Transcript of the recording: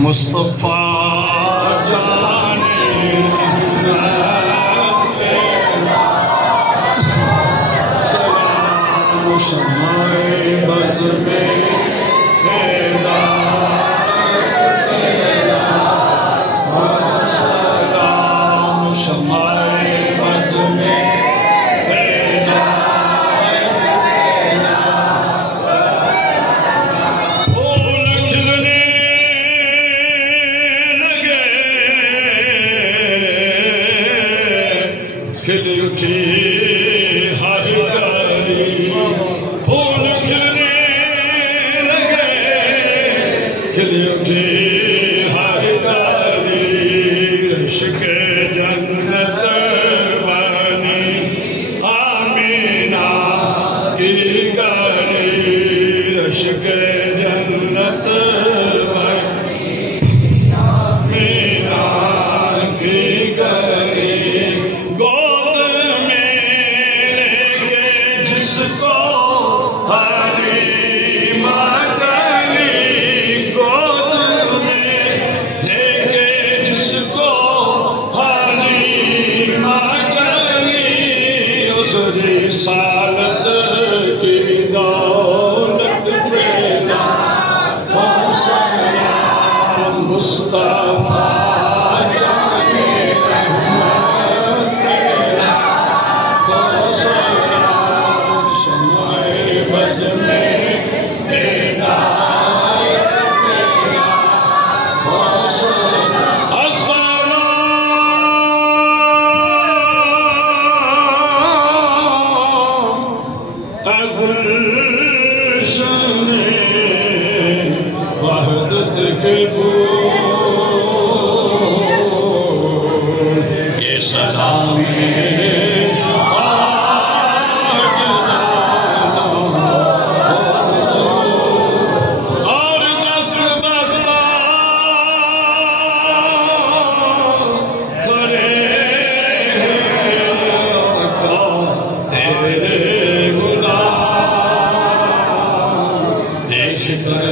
मुस्तफा जाने सलाम शमाए बज़ में सलाम शमाए बज़ में खिल उठी हर गली फूल खिलने लगे खिल उठी हर गली इश्क़ जन्नत बनी आमीना की गली इश्क़ जन्नत बनी आमीना की गली जिसको हरी मातली गोद में लेके जिसको हरी मातली उस रिसालत की दौलत पे मुस्तफा वहदत के ये सलामी और दस्त बस्ता करे तेरे गुलाम शिकर